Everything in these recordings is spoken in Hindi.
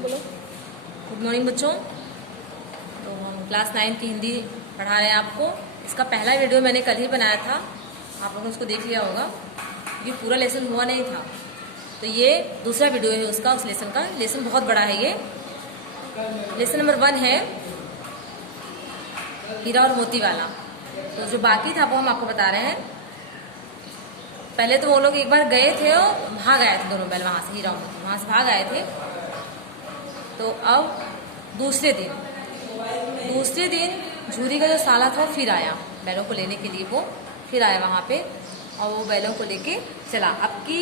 बोलो। गुड मॉर्निंग बच्चों। तो हम क्लास 9 की हिंदी पढ़ा रहे हैं आपको। इसका पहला वीडियो मैंने कल ही बनाया था, आप लोगों ने उसको देख लिया होगा। ये पूरा लेसन हुआ नहीं था, तो ये दूसरा वीडियो है उसका, उस लेसन का। लेसन बहुत बड़ा है ये। लेसन नंबर 1 है हीरा और मोती वाला। तो जो बाकी था वो हम आपको बता रहे हैं। पहले तो वो लोग एक बार गए थे और भाग आए थे, दोनों बैल वहां से, हीरा और मोती वहां से भाग आए थे। तो अब दूसरे दिन झूरी का जो साला था फिर आया बैलों को लेने के लिए। वो फिर आया वहां पे और वो बैलों को लेके चला। अब की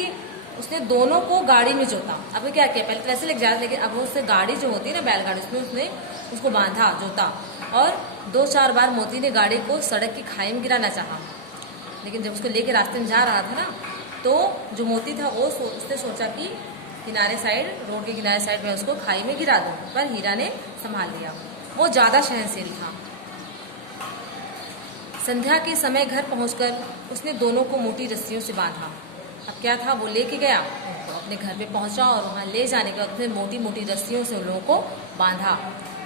उसने दोनों को गाड़ी में जोता। अब क्या किया, पहले तो वैसे लेके जाता, लेकिन अब वो उससे गाड़ी जो होती है ना, बैलगाड़ी, उसमें उसने उसको बांधा, जोता। और 2-4 बार मोती ने गाड़ी को सड़क की खाई में गिराना चाहा, लेकिन जब उसको लेके रास्ते में जा रहा था ना, तो जो मोती था वो उसने सोचा कि किनारे साइड, रोड के किनारे साइड में उसको खाई में गिरा दूं, पर हीरा ने संभाल लिया। वो ज्यादा सहनशील था। संध्या के समय घर पहुंचकर उसने दोनों को मोटी रस्सियों से बांधा। अब क्या था, वो लेके गया, अपने घर पे पहुंचा और वहां ले जाने के बाद उसने मोटी मोटी रस्सियों से उन लोगों को बांधा।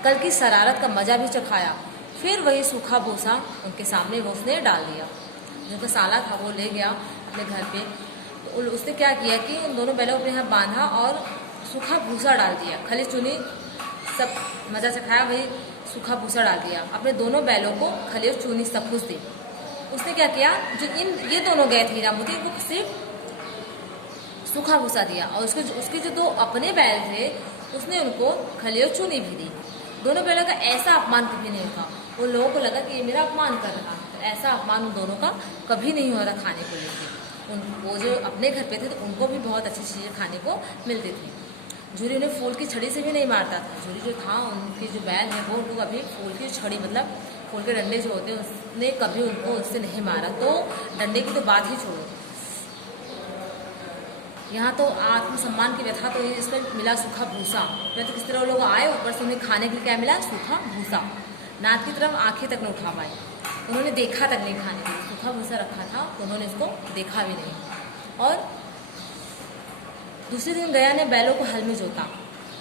कल की शरारत का मजा भी चखाया। फिर वही सूखा भूसा उनके सामने वो उसने डाल दिया। जो साला था वो ले गया अपने घर पे। तो उसने क्या किया कि उन दोनों बैलों को अपने यहाँ बांधा और सूखा भूसा डाल दिया। खली चुनी सब मजा चखाया, वही सूखा भूसा डाल दिया। अपने दोनों बैलों को खली और चूनी सब कुछ दी। उसने क्या किया, जो ये दोनों गए थे हीरा मोती, उनको सिर्फ सूखा भूसा दिया, और उसके जो 2 अपने बैल थे उसने उनको खली और चूनी भी दी। दोनों बैलों का ऐसा अपमान कभी नहीं होगा। उन लोगों को लगा कि ये मेरा अपमान कर रहा, ऐसा अपमान उन दोनों का कभी नहीं हो रहा खाने को लेके। वो जो अपने घर पे थे तो उनको भी बहुत अच्छी चीज़ें खाने को मिलती थी। झूरी उन्हें फूल की छड़ी से भी नहीं मारता था। झूरी जो था, उनके जो बैल है वो उनको कभी फूल की छड़ी, मतलब फूल के डंडे जो होते हैं, उसने कभी उनको उससे नहीं मारा। तो डंडे की तो बात ही छोड़ो। यहाँ तो आत्मसम्मान की व्यथा तो इसमें मिला सूखा भूसा। मैं तो किस तरह लोग आए, ऊपर से उन्हें खाने के लिए क्या मिला, सूखा भूसा। नाक की तरफ आंखें तक न उठा पाई, उन्होंने देखा तक नहीं खाने के लिए। सूखा भूसा रखा था तो उन्होंने इसको देखा भी नहीं। और दूसरे दिन गया ने बैलों को हल में जोता।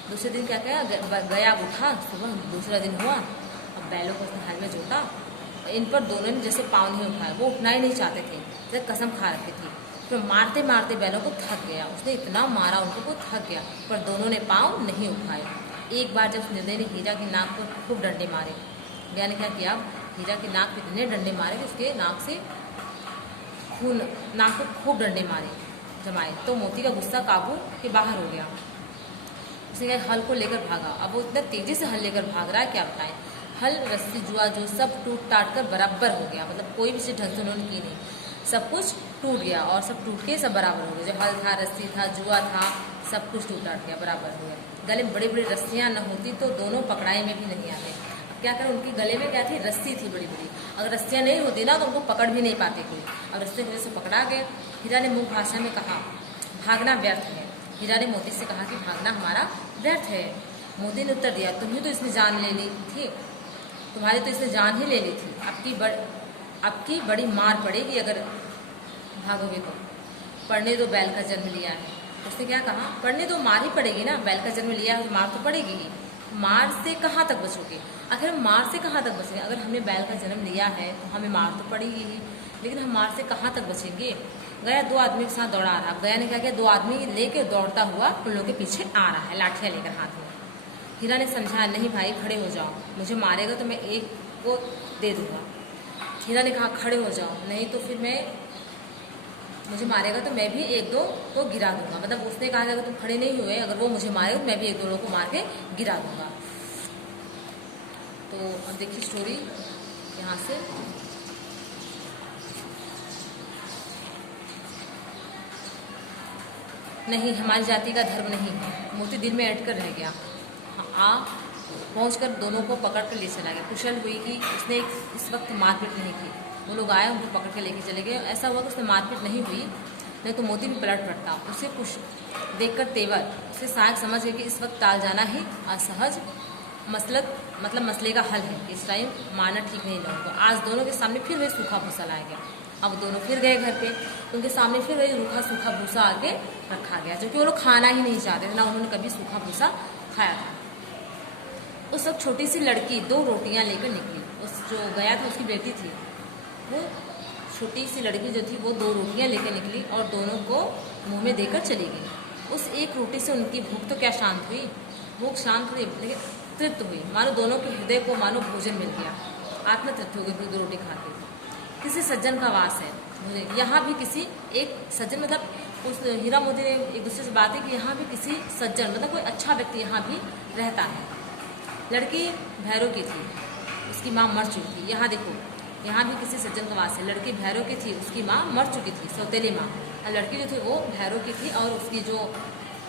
दूसरे दिन क्या किया, गया उठा सुबह, दूसरा दिन हुआ, अब बैलों को उसने हल में जोता। इन पर दोनों ने जैसे पाँव नहीं उठाया, वो उठना ही नहीं चाहते थे, जैसे कसम खा रखी थी। तो मारते मारते बैलों को थक गया, उसने इतना मारा उनको, वो थक गया, पर दोनों ने पाँव नहीं उठाए। एक बार जब निर्दय ने हीरा की नाक पर खूब डंडे मारे। गया ने क्या किया, हीरा की नाक पे इतने डंडे मारे कि उसके नाक से खून, नाक को खूब डंडे मारे जमाए। तो मोती का गुस्सा काबू के बाहर हो गया। उसने हल को लेकर भागा। अब वो इतना तेजी से हल लेकर भाग रहा है, क्या बताएं। हल, रस्सी, जुआ जो सब टूट टाट कर बराबर हो गया, मतलब कोई भी चीज़ ढंग से उन्होंने की नहीं, सब कुछ टूट गया और सब टूट के सब बराबर हो गया। जो हल था, रस्सी था, जुआ था, सब कुछ टूट टाट गया, बराबर हो गया। गले में बड़ी बड़ी रस्सियाँ न होती तो दोनों पकड़ाई में भी नहीं आते। अब क्या करें, उनके गले में क्या थी, रस्सी थी बड़ी बड़ी। अगर रस्सियाँ नहीं होती ना तो उनको पकड़ भी नहीं पाते कोई। अब रस्सी की वजह से पकड़ा गए। हीरा ने मुख भाषा में कहा, भागना व्यर्थ है। हीरा ने मोती से कहा कि भागना हमारा व्यर्थ है। मोती ने उत्तर दिया, तुम्हें तो इसने जान ले ली थी, तुम्हारी तो इसने जान ही ले ली थी। अब की बड़ी मार पड़ेगी अगर भागोगे तो। पढ़ने दो, बैल का जन्म लिया है। उसने क्या कहा, पढ़ने दो, मार ही पड़ेगी ना, बैल का जन्म लिया है तो मार तो पड़ेगी ही। मार से कहाँ तक बचोगे, आखिर हम मार से कहाँ तक बचेंगे। अगर हमने बैल का जन्म लिया है तो हमें मार तो पड़ेगी ही, लेकिन हम मार से कहाँ तक बचेंगे। गया 2 आदमी के साथ दौड़ा रहा। गया ने क्या किया, 2 आदमी लेके दौड़ता हुआ उन लोगों के पीछे आ रहा है, लाठियाँ लेकर हाथ में। हीरा ने समझाया, नहीं भाई खड़े हो जाओ, मुझे मारेगा तो मैं एक को दे दूंगा। हीरा ने कहा, खड़े हो जाओ, नहीं तो फिर मुझे मारेगा तो मैं भी 1-2 को गिरा दूंगा। मतलब उसने कहा कि अगर तुम खड़े नहीं हुए, अगर वो मुझे मारेगा तो मैं भी 1-2 लोगों को मार के गिरा दूंगा। तो अब देखिए स्टोरी यहाँ से। नहीं, हमारी जाति का धर्म नहीं है, मोती दिल में अटकर रह गया। पहुंचकर दोनों को पकड़ कर ले चला गया। कुशल हुई कि उसने इस वक्त मारपीट नहीं की। वो लोग आए, उनको पकड़ के लेके चले गए। ऐसा हुआ कि उसने मारपीट नहीं हुई, नहीं तो मोती भी पलट पड़ता। उसे कुछ देखकर तेवर उसे सहायक समझ गए कि इस वक्त टाल जाना ही असहज मतलब मसले का हल है। इस टाइम मारना ठीक नहीं लोगों को। आज दोनों के सामने फिर वही सूखा भूसा लाया गया। अब दोनों फिर गए घर पे, उनके सामने फिर वही रूखा सूखा भूसा आके रखा गया, जो कि वो लोग खाना ही नहीं चाहते थे, ना उन्होंने कभी सूखा भूसा खाया था। उस वक्त छोटी सी लड़की 2 रोटियां लेकर निकली। उस जो गया था उसकी बेटी थी, वो छोटी सी लड़की जो थी वो 2 रोटियां लेकर निकली और दोनों को मुंह में देकर चली गई। उस एक रोटी से उनकी भूख तो क्या शांत हुई, भूख शांत हुई लेकिन तृप्त हुई, मानो दोनों के हृदय को मानो भोजन मिल गया, आत्मा तृप्त हो गई 2 रोटी खा के। किसी सज्जन का वास है मुझे यहाँ भी, किसी एक सज्जन मतलब उस हीरा मोदी ने एक दूसरे से बात है कि यहाँ भी किसी सज्जन मतलब कोई अच्छा व्यक्ति यहाँ भी रहता है। लड़की भैरव की थी, उसकी माँ मर चुकी थी। यहाँ देखो, यहाँ भी किसी सज्जन का वास है। लड़की भैरव की थी, उसकी माँ मर चुकी थी, सौतेली माँ। और लड़की जो थी वो भैरव की थी और उसकी जो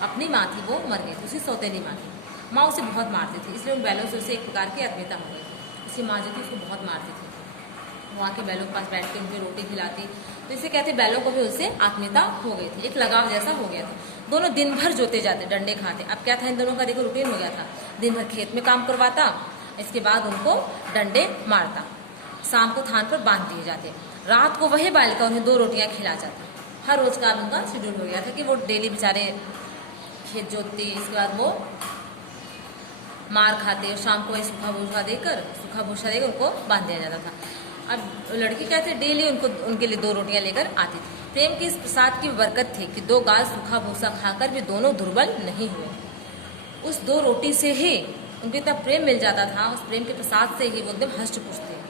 अपनी माँ थी वो मर गई, उसकी सौतेली माँ थी। माँ उसे बहुत मारती थी, इसलिए उन बैलों से उसे एक प्रकार की आत्मीयता हो गई। उसकी माँ जो थी उसको बहुत मारती थी, वो आके बैलों के पास बैठ के उनको रोटी खिलाती, तो इसे कहते बैलों को भी उससे आत्मीयता हो गई थी, एक लगाव जैसा हो गया था। दोनों दिन भर जोते जाते, डंडे खाते। अब क्या था इन दोनों का, देखो रूटीन हो गया था, दिन भर खेत में काम करवाता, इसके बाद उनको डंडे मारता, शाम को थान पर बांध दिए जाते, रात को वही बैल का उन्हें 2 रोटियां खिला जाता। हर रोज का उनका शेड्यूल हो गया था कि वो डेली बेचारे खेत जोतते, इसके बाद वो मार खाते और शाम को वही सूखा भूसा देकर उनको बांध दिया जाता था। अब लड़की क्या थी, डेली उनके लिए 2 रोटियां लेकर आती थी। प्रेम की इस प्रसाद की बरकत थी कि 2 गाल सूखा भूसा खाकर भी दोनों दुर्बल नहीं हुए। उस 2 रोटी से ही उनको इतना प्रेम मिल जाता था, उस प्रेम के प्रसाद से ही वो एकदम हष्ट पुष्ट थे।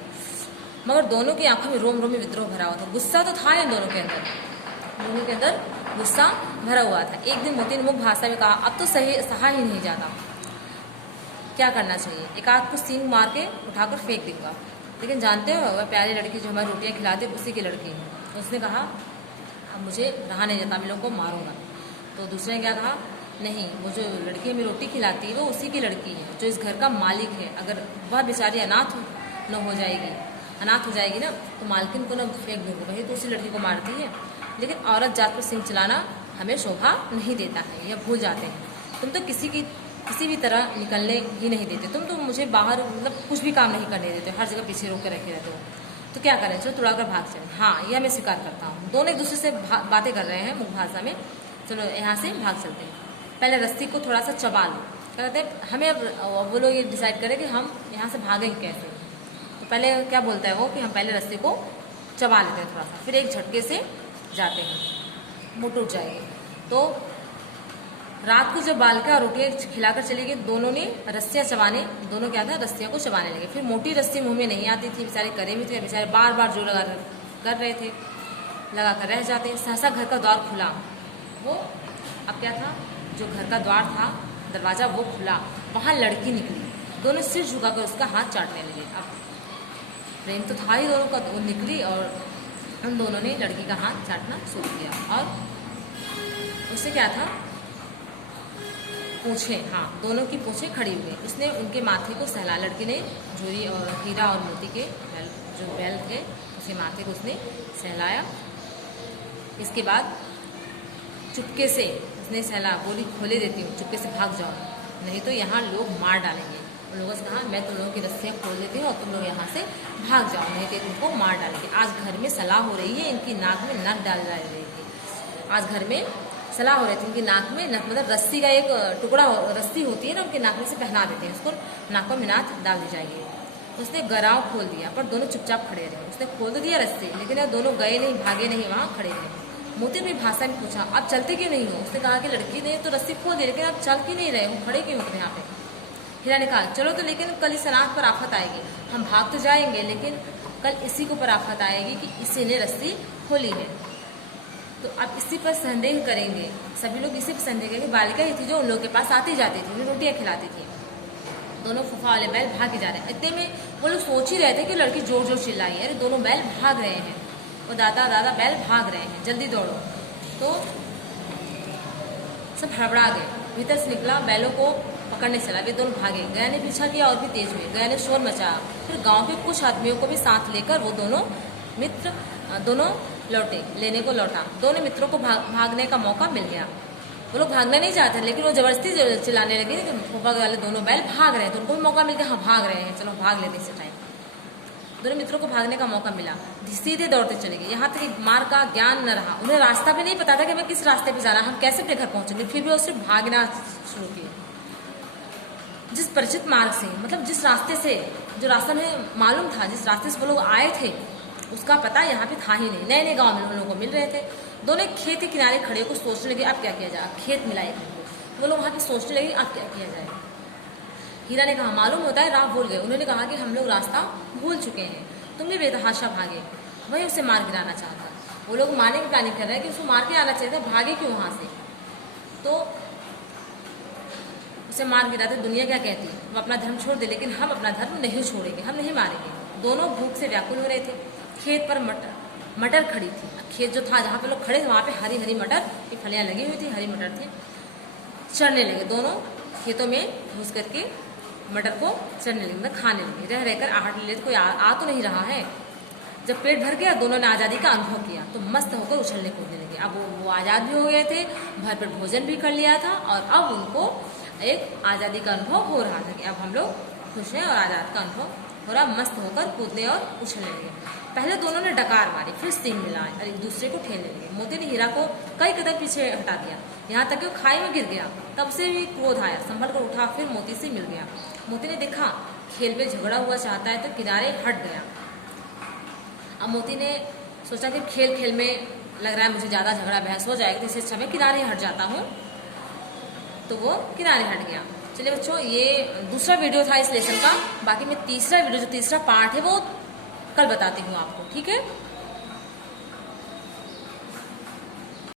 मगर दोनों की आंखों में रोम रोम में विद्रोह भरा हुआ था, गुस्सा तो था इन दोनों के अंदर गुस्सा भरा हुआ था। एक दिन मोती ने मुख भाषा में कहा, अब तो सहा ही नहीं जाता, क्या करना चाहिए, एक आध को सींग मार के उठाकर फेंक दूंगा। लेकिन जानते हो वह प्यारी लड़की जो हमारी रोटियां खिलाती उसी की लड़की है, उसने कहा अब मुझे रहा नहीं जाता, मैं लोगों को मारूंगा। तो दूसरे ने क्या कहा, नहीं, वो जो लड़की हमें रोटी खिलाती है वो उसी की लड़की है जो इस घर का मालिक है, अगर वह बेचारी अनाथ हो जाएगी ना तो मालकिन को ना फेंक दूंगा, वही तो उसी लड़की को मारती है। लेकिन औरत जात पर सिंह चलाना हमें शोभा नहीं देता है, यह भूल जाते हैं। तुम तो किसी भी तरह निकलने ही नहीं देते, तुम तो मुझे बाहर मतलब कुछ भी काम नहीं करने देते, हर जगह पीछे रोक कर रखे रहते हो। तो क्या करें, चलो तुड़ा कर भाग चले। हाँ, यह मैं स्वीकार करता हूँ। दोनों एक दूसरे से बातें कर रहे हैं मुख भाषा में, चलो यहाँ से भाग चलते हैं। पहले रस्सी को थोड़ा सा चबा लो, कहते हैं हमें अब वो लोग ये डिसाइड करें कि हम यहाँ से भागेंगे कैसे। तो पहले क्या बोलता है वो कि हम पहले रस्सी को चबा लेते हैं थोड़ा सा, फिर एक झटके से जाते हैं, मुँह टूट जाएगी। तो रात को जब बालिका रोटियाँ खिलाकर चली गई, दोनों ने रस्सियाँ चबाने, दोनों क्या था रस्सियों को चबाने लगे। फिर मोटी रस्सी मुंह में नहीं आती थी, बेचारे करे भी थे, बेचारे बार बार जोर लगा कर रहे थे, लगा कर रह जाते। सहसा घर का द्वार खुला, वो अब क्या था, जो घर का द्वार था दरवाज़ा वो खुला, वहाँ लड़की निकली, दोनों सिर झुकाकर उसका हाथ चाटने लगे। अब प्रेम तो था ही दोनों का, वो निकली और उन दोनों ने लड़की का हाथ चाटना शुरू किया। और उससे क्या था, पूछें, हाँ, दोनों की पूछें खड़ी हुई। उसने उनके माथे को सहला, लड़की ने झूरी और हीरा और मोती के जो बैल थे उसके माथे को उसने सहलाया। इसके बाद चुपके से उसने सहला, बोली खोले देती हूँ, चुपके से भाग जाओ, नहीं तो यहाँ लोग मार डालेंगे। उन लोगों से कहा, मैं तुम लोगों की रस्सियाँ खोल देती हूँ और तुम लोग यहाँ से भाग जाओ, नहीं तो तुमको मार डालेंगे। आज घर में सलाह हो रही है, इनकी नाक में नक डाल रही थी। आज घर में सलाह हो रही थी, उनकी नाक में नक मतलब रस्सी का एक टुकड़ा रस्सी होती है ना, उनके नाक में से पहना देते हैं, उसको नाकों में नाक डाल दी जाएगी। उसने गराव खोल दिया, पर दोनों चुपचाप खड़े रहे। उसने खोल तो दिया रस्सी, लेकिन अब दोनों गए नहीं, भागे नहीं, वहाँ खड़े रहे। मोती ने भाषा में पूछा, आप चलते क्यों नहीं हो? उसने कहा कि लड़की ने तो रस्सी खोल दी, लेकिन आप चल क्यों नहीं रहे हो, खड़े क्यों हो यहाँ पे? हीरा ने कहा, चलो तो, लेकिन कल इस अनाथ पर आफत आएगी, हम भाग तो जाएंगे लेकिन कल इसी को पर आफत आएगी कि इसी ने रस्सी खोली है। तो अब इसी पर संदेह करेंगे, सभी लोग इसी पर संदेह करेंगे। बालिका ही थी जो उन लोगों के पास आती जाती थी, उन्हें रोटियाँ खिलाती थी। दोनों फूफा वाले बैल भागे जा रहे हैं। इतने में वो लोग सोच ही रहे थे कि लड़की जोर जोर चिल्लाई, अरे दोनों बैल भाग रहे हैं, वो दादा बैल भाग रहे हैं, जल्दी दौड़ो। तो सब हड़बड़ा गए, भीतर से निकला, बैलों को पकड़ने चला। वे दोनों भागे, गया ने पीछा किया और भी तेज हुए, गया ने शोर मचाया। फिर गांव के कुछ आदमियों को भी साथ लेकर वो दोनों मित्र लौटे, लेने को लौटा। दोनों मित्रों को भागने का मौका मिल गया। वो लोग भागना नहीं चाहते, लेकिन वो जबरदस्ती चिल्लाने लगे कि फूफा वाले दोनों बैल भाग रहे हैं, तो उनको भी मौका मिल गया, हाँ भाग रहे हैं, चलो भाग लेते इसी टाइम। दोनों मित्रों को भागने का मौका मिला, सीधे दौड़ते चले गए। यहाँ तक मार्ग का ज्ञान न रहा, उन्हें रास्ता भी नहीं पता था कि मैं किस रास्ते पे जाना, हम कैसे अपने घर पहुंचेंगे। फिर भी वो सिर्फ भागना शुरू किए। जिस परिचित मार्ग से, मतलब जिस रास्ते से, जो रास्ता में मालूम था, जिस रास्ते से वो लोग आए थे, उसका पता यहाँ पे था ही नहीं। नए नए गाँव में उन लोगों को मिल रहे थे। दोनों एक खेत के किनारे खड़े को सोचने लगे अब क्या किया जाए। खेत मिला एक उनको, वो लोग वहाँ पे सोचने लगे अब क्या किया जाए। हीरा ने कहा मालूम होता है राह भूल गए। उन्होंने कहा कि हम लोग रास्ता भूल चुके हैं, तुमने बेतहाशा भागे। वही उसे मार गिराना चाहता। वो लोग मारने की प्लानिंग कर रहे हैं कि उसको मार के आना चाहिए था, भागे क्यों वहाँ से। तो उसे मार गिराते दुनिया क्या कहती है, वो अपना धर्म छोड़ दे, लेकिन हम अपना धर्म नहीं छोड़ेंगे, हम नहीं मारेंगे। दोनों भूख से व्याकुल हो रहे थे। खेत पर मटर खड़ी थी। खेत जो था जहाँ पे लोग खड़े थे वहाँ पे हरी हरी मटर की फलियाँ लगी हुई थी, हरी मटर थी। चढ़ने लगे दोनों खेतों में घुस करके मटर को चढ़ने लगे, मतलब खाने लगे। रह रहकर आहट ले लेते, कोई आ तो नहीं रहा है। जब पेट भर गया दोनों ने आज़ादी का अनुभव किया तो मस्त होकर उछलने कूदने लगे। अब वो आज़ाद भी हो गए थे, भरपेट भोजन भी कर लिया था और अब उनको एक आज़ादी का अनुभव हो रहा था कि अब हम लोग खुश हैं और आज़ाद का अनुभव हो रहा। मस्त होकर कूदने और उछलने लगे। पहले दोनों ने डकार मारी, फिर सींग मिलाए और एक दूसरे को ठेलने लगे। मोती ने हीरा को कई कदम पीछे हटा दिया, यहाँ तक कि वो खाई में गिर गया। तब से भी क्रोध आया, संभल कर उठा, फिर मोती से मिल गया। मोती ने देखा खेल पे झगड़ा हुआ चाहता है तो किनारे हट गया। अब मोती ने सोचा कि खेल खेल में लग रहा है मुझे ज़्यादा झगड़ा बहस हो जाएगा, तो इससे अच्छा मैं किनारे हट जाता हूँ। तो वो किनारे हट गया। चलिए बच्चों, ये दूसरा वीडियो था इस लेसन का। बाकी मैं तीसरा वीडियो, जो तीसरा पार्ट है वो कल बताती हूँ आपको, ठीक है।